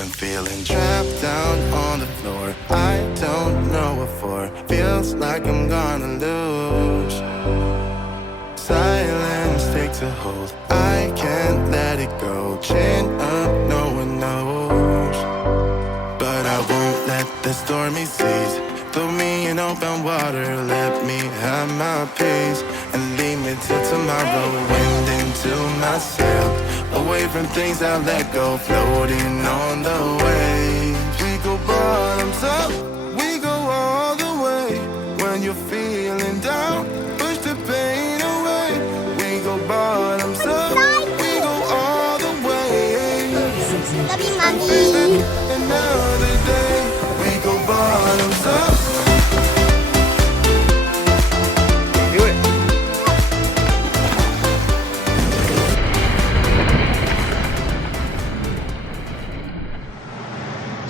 been feeling trapped down on the floor. I don't know what for. Feels like I'm gonna lose. Silence takes a hold. I can't let it go. Chin up, no one knows. But I won't let the stormy seas throw me in open water. Let me have my peace and leave me till tomorrow. Wind into my sail, away from things I let go. Floating on the waves. We go bottoms up, we go all the way. When you're feeling down, push the pain away. We go bottoms up, we go all the way. Love you, Mommy. Another day, we go bottoms up. Do it.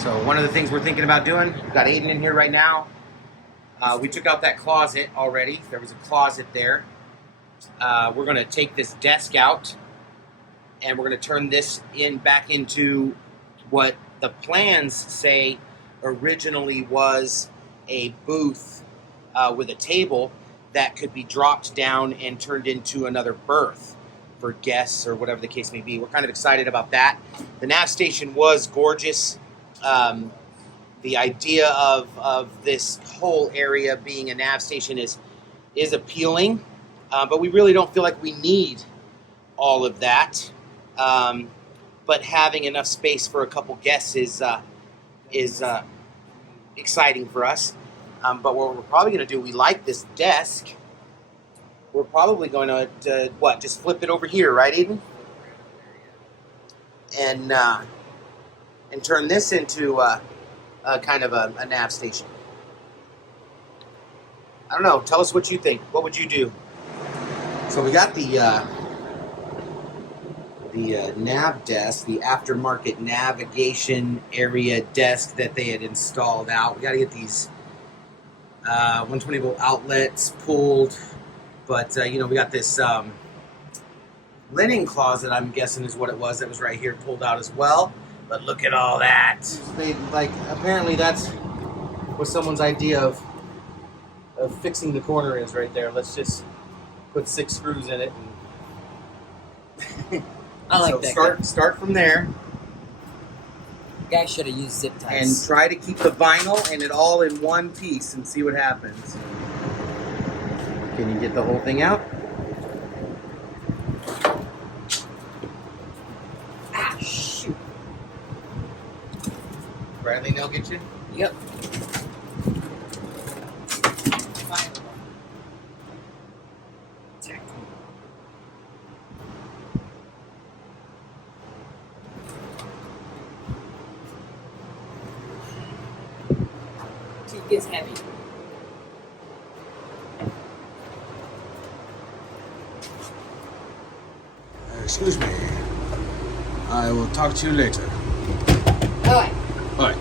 So one of the things we're thinking about doing, we've got Aiden in here right now. We took out that closet already. There was a closet there. We're going to take this desk out, and we're going to turn this back into what the plans say originally was a booth with a table that could be dropped down and turned into another berth for guests or whatever the case may be. We're kind of excited about that. The nav station was gorgeous. The idea of this whole area being a nav station is appealing, but we really don't feel like we need all of that. But having enough space for a couple guests is exciting for us. But what we're probably going to do, we like this desk. We're probably going to just flip it over here, right, Aiden? And turn this into a kind of a nav station. I don't know. Tell us what you think. What would you do? So we got the nav desk, the aftermarket navigation area desk that they had installed out. We got to get these 120 volt outlets pulled, but we got this linen closet, I'm guessing is what it was, that was right here, pulled out as well. But look at all that. Apparently that's what someone's idea of fixing the corner is right there. Let's just put 6 screws in it. And I like so that. Start from there. Guy should have used zip ties. And try to keep the vinyl and it all in one piece and see what happens. Can you get the whole thing out? Ah, shoot. Bradley, they'll get you? Yep. Teak is heavy. Excuse me. I will talk to you later. Alright. Bye.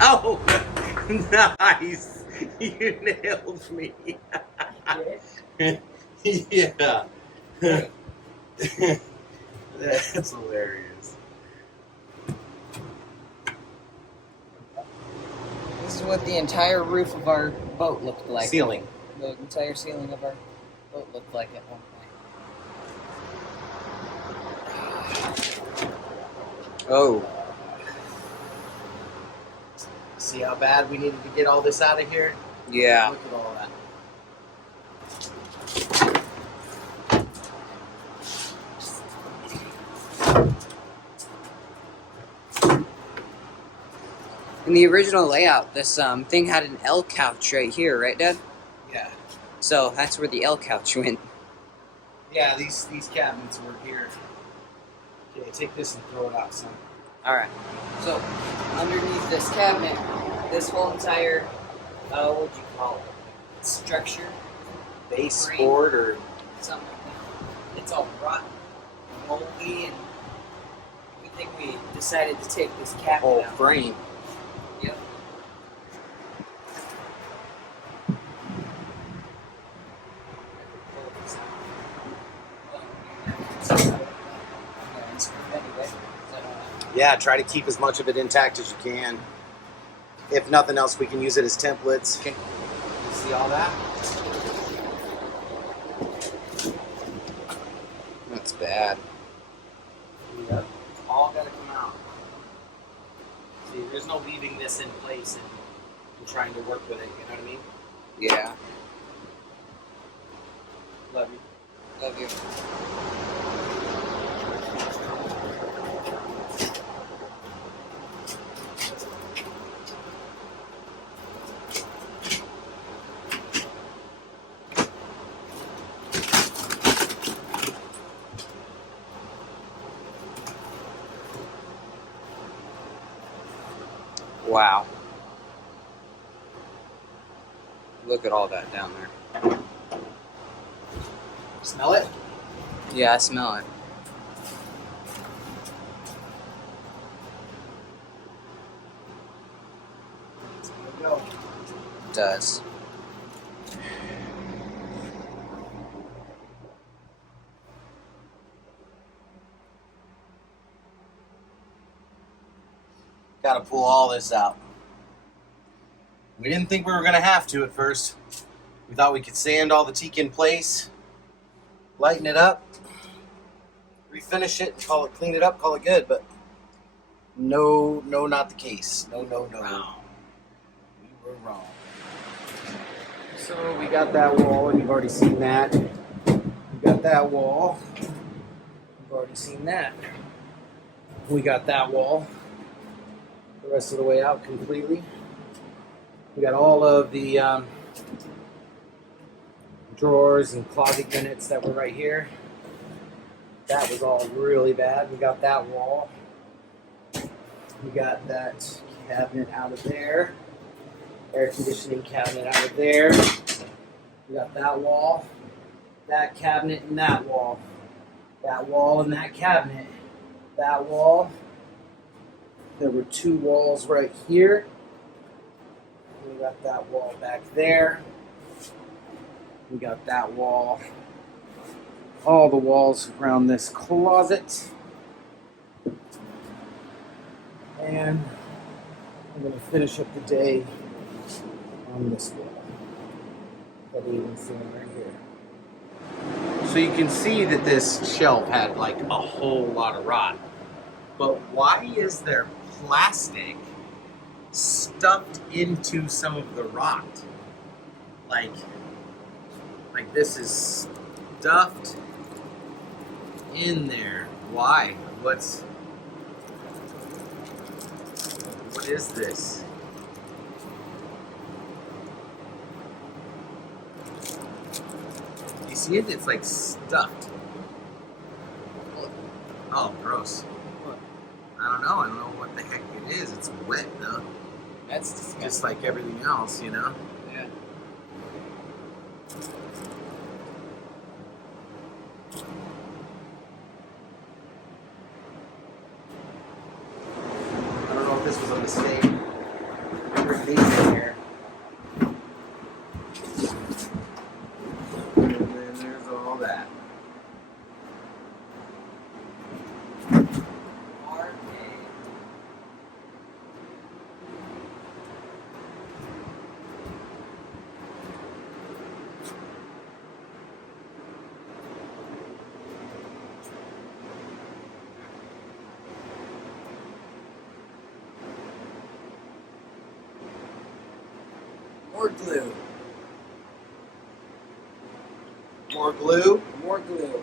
Oh, nice. You nailed me. Yeah. That's hilarious. This is what the entire roof of our boat looked like. Ceiling. The entire ceiling of our boat looked like at one point. Oh. See how bad we needed to get all this out of here? Yeah. Look at all that. In the original layout, this thing had an L couch right here, right, Dad? Yeah. So that's where the L couch went. Yeah, these cabinets were here. Okay, take this and throw it out, son. Alright. So, underneath this cabinet, this whole entire, what would you call it? Structure? Baseboard or Something like that. It's all rotten and moldy, and we think we decided to take this cabinet whole out. frame. Yep. yeah, try to keep as much of it intact as you can. If nothing else, we can use it as templates. Okay. You see all that? That's bad. Yep. All gotta come out. See, there's no leaving this in place and trying to work with it, you know what I mean? Yeah. Love you. Love you. Wow. Look at all that down there. Smell it? Yeah, I smell it. There we go. It does. Got to pull all this out. We didn't think we were going to have to at first. We thought we could sand all the teak in place, lighten it up, refinish it, and clean it up, call it good. But no, not the case. No. Wow. We were wrong. So we got that wall, and you've already seen that. We got that wall. You've already seen that. We got that wall. The rest of the way out completely. We got all of the drawers and closet units that were right here. That was all really bad. We got that wall. We got that cabinet out of there. Air conditioning cabinet out of there. We got that wall, that cabinet, and that wall. That wall and that cabinet. That wall. There were two walls right here. We got that wall back there. We got that wall. All the walls around this closet. And I'm going to finish up the day on this wall. That you can see right here. So you can see that this shelf had like a whole lot of rot. But why is there plastic stuffed into some of the rot? Like this is stuffed in there. Why? What is this? You see it? It's like stuffed. Oh, gross. I don't know. I don't know what the heck it is. It's wet though. That's disgusting. Just like everything else, you know? Yeah. I don't know if this was a mistake. Bring these in here. And then there's all that. More glue. More glue. More glue.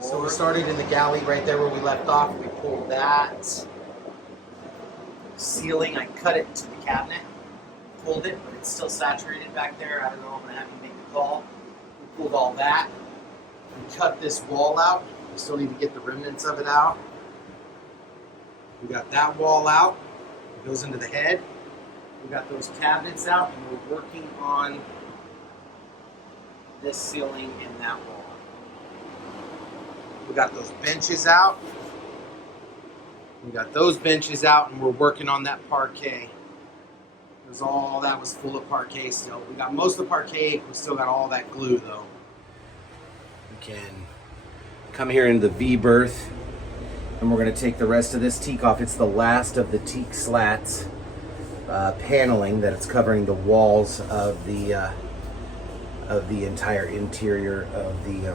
So we started in the galley right there where we left off. We pulled that ceiling. I cut it to the cabinet, pulled it, but it's still saturated back there. I don't know. I'm gonna have to make a call. We pulled all that. We cut this wall out. We still need to get the remnants of it out. We got that wall out. It goes into the head. We got those cabinets out, and we're working on this ceiling and that wall. We got those benches out. We got those benches out, and we're working on that parquet. There's all that was full of parquet still. We got most of the parquet. We still got all that glue though. We can come here into the V berth And we're going to take the rest of this teak off. It's the last of the teak slats paneling that it's covering the walls of the entire interior of the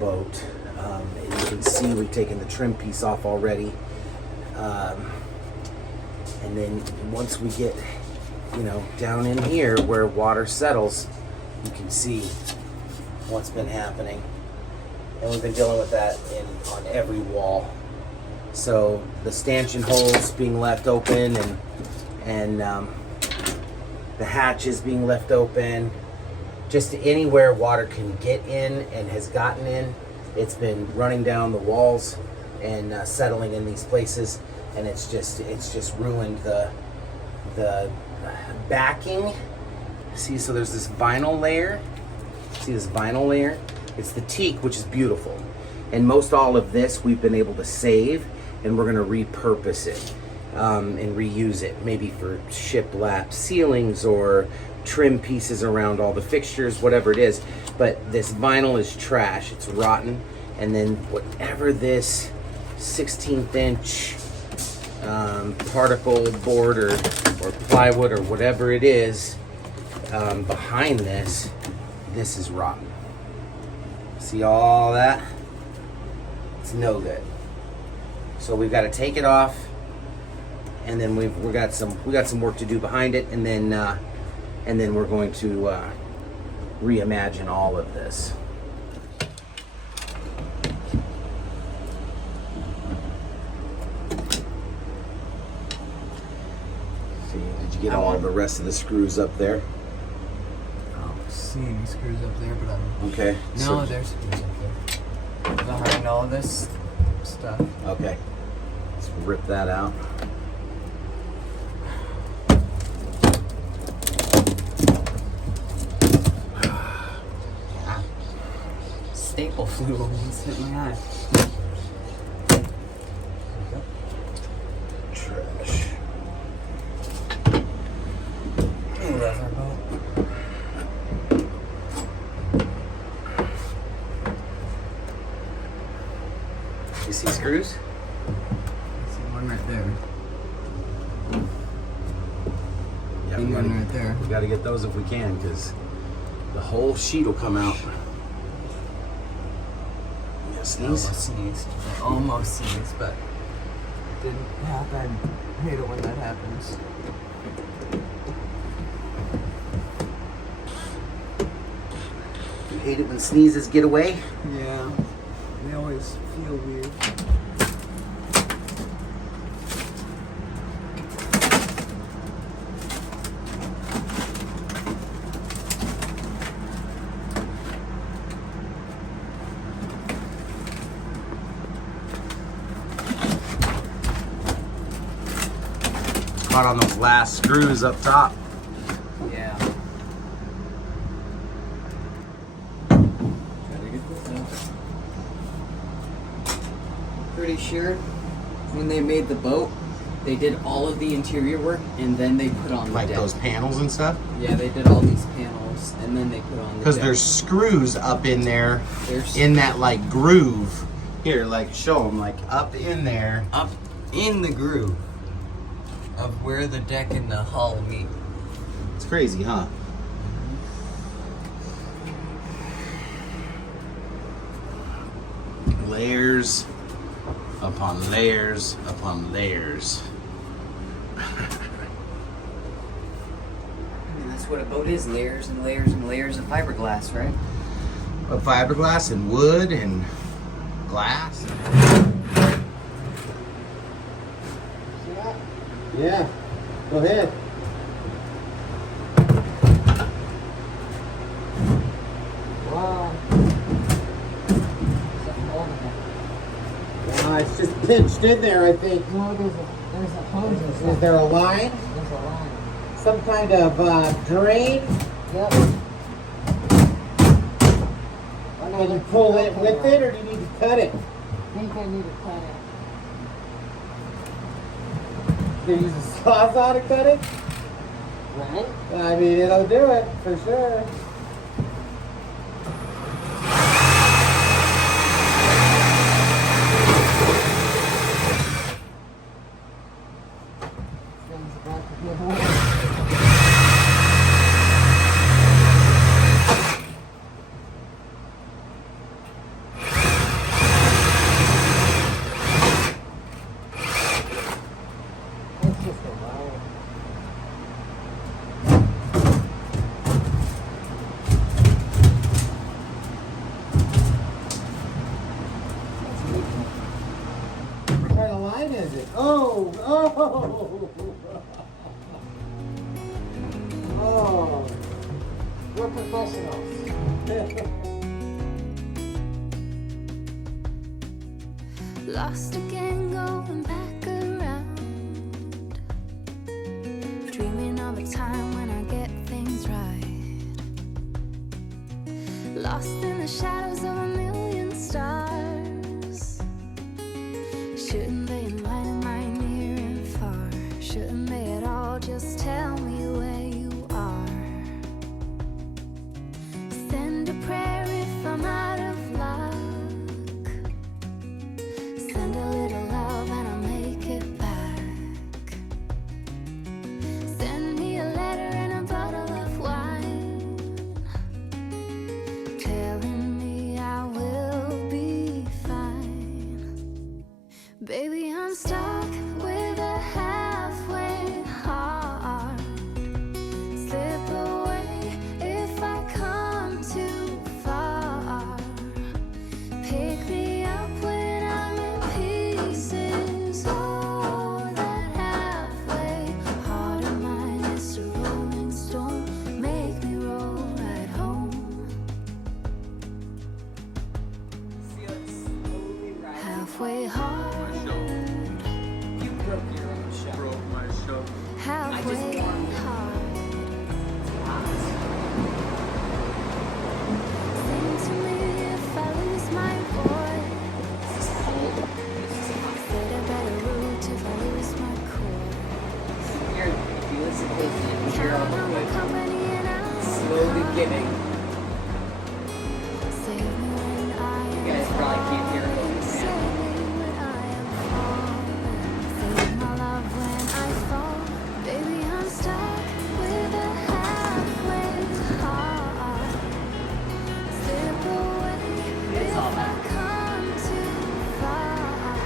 boat. And you can see we've taken the trim piece off already. And then once we get, down in here where water settles, you can see what's been happening. And we've been dealing with that on every wall. So the stanchion holes being left open and the hatches being left open, just anywhere water can get in and has gotten in, it's been running down the walls and settling in these places, and it's just ruined the backing. See, so there's this vinyl layer. See this vinyl layer? It's the teak, which is beautiful. And most all of this we've been able to save, and we're gonna repurpose it and reuse it, maybe for shiplap ceilings or trim pieces around all the fixtures, whatever it is. But this vinyl is trash, it's rotten. And then whatever this 16th inch particle board or plywood or whatever it is behind this is rotten. See all that? It's no good. So we've got to take it off, and then we got some work to do behind it, and then we're going to reimagine all of this. See, did you get all the rest of the screws up there? See any screws up there, but I'm... Okay. No, there's screws up there. Behind all this stuff. Okay. Let's rip that out. Staple flew almost hit my eye. Trash. I love our boat. You see screws? I see one right there. Yeah, And one right there. We got to get those if we can, because the whole sheet will come out. Yeah, sneeze. Almost sneezed. I almost sneezed, but it didn't happen. I hate it when that happens. You hate it when sneezes get away? Yeah. They always feel weird. Caught on those last screws up top. Yeah. Pretty sure when they made the boat, they did all of the interior work and then they put on the Like deck. those panels and stuff? Yeah, they did all these panels and then they put on the Because deck. there's screws up in there, There's in that like groove. Here, like show them, like up in there. up in the groove of where the deck and the hull meet. It's crazy, huh? Layers upon layers upon layers. I mean, that's what a boat is, layers and layers and layers of fiberglass, right? Of fiberglass and wood and glass. Yeah, go ahead. Wow. It's just pinched in there, I think. No, there's a hose and Is stuff. there a line? There's a line. Some kind of drain? Yep. Can you pull it with it, or do you need to cut it? I think I need to cut it. Can you use a sawzall to cut it? Right? I mean, it'll do it, for sure. line is it? Oh, oh, oh. We're professionals. Lost again, going back around, dreaming of a time when I get things right. Lost in the shadows of a million stars. Shouldn't they enlighten my near and far? Shouldn't they at all just tell me where you are? Send a prayer if I'm out of luck. Send a little love and I'll make it back. Send me a letter and a bottle of wine, telling me I will be fine. Baby, I'm stuck with a halfway heart. Slip away if I come too far. Pick me up when I'm in pieces. Oh, that halfway heart of mine is a rolling stone. Make me roll right home. Feel it slowly rising. Halfway hard, You broke your own shell. halfway hard. Sing to me if I lose my voice. This is cold. This is hot. Said I better root if I lose my course. Here, if you listen closely, you can hear all Count the on the wood company and I'll slowly giving. save me when I am You guys probably can't hear it over the save fan. me when I am falling. Save my love when I fall. Baby, I'm stuck with a halfway heart. Slip away if I come too far.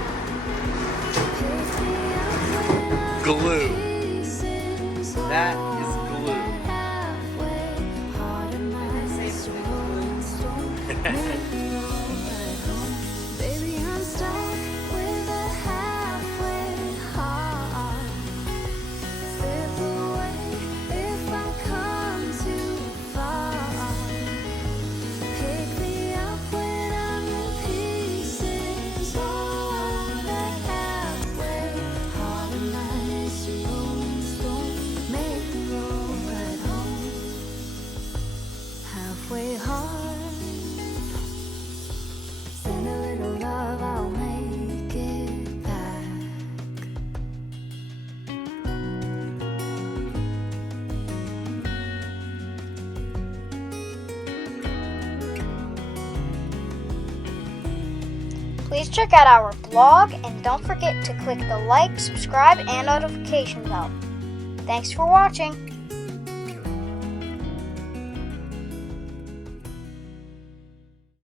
Pick me up when I'm Glue. in pieces. That is glue. Halfway heart of mine is a rolling stone. Make me roll right home. Baby, I'm stuck with a halfway heart. Slip away if I come too far. Pick me up when I'm in pieces. Oh, that halfway heart of mine is a rolling stone. Make me roll right home. Halfway hard. Send a little love, I'll make it back. Please check out our blog and don't forget to click the like, subscribe, and notification bell. Thanks for watching.